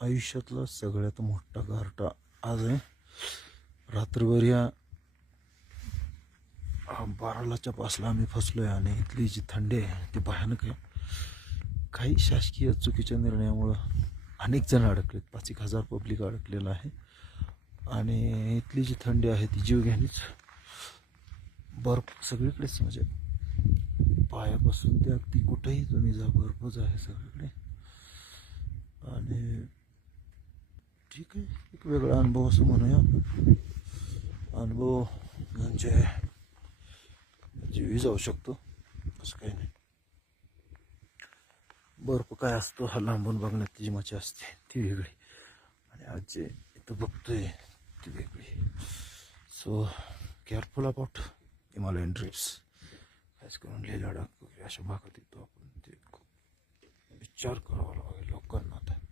आयुष्यातला सगळ्यात मोठा गारठा आज आहे. रात्रभर या 12च्या पासला आम्ही फसलोय आणि इथली जी थंडी आहे ती भयानक आहे. काही शासकीय चुकीच्या निर्णयामुळं अनेक जण अडकलेत. 5,000 पब्लिक अडकलेलं आहे आणि इथली जी थंडी आहे ती जीवघेणीच. बर्फ सगळीकडेच, म्हणजे पायापासून ते अगदी कुठेही तुम्ही जा बर्फच आहे सगळीकडे. आणि ठीक आहे, एक वेगळा अनुभव असं म्हणूया. अनुभव म्हणजे जीवी जाऊ शकतो, असं काही नाही. बर्फ काय असतो हा लांबून बघण्यात जी मजा असते ती वेगळी, आणि आज जे इथं बघतोय ती वेगळी. So careful about Himalayan trips. खास करून लेह लडाख वगैरे अशा भागात येतो आपण, ते खूप विचार करावा लागेल लोकांनी.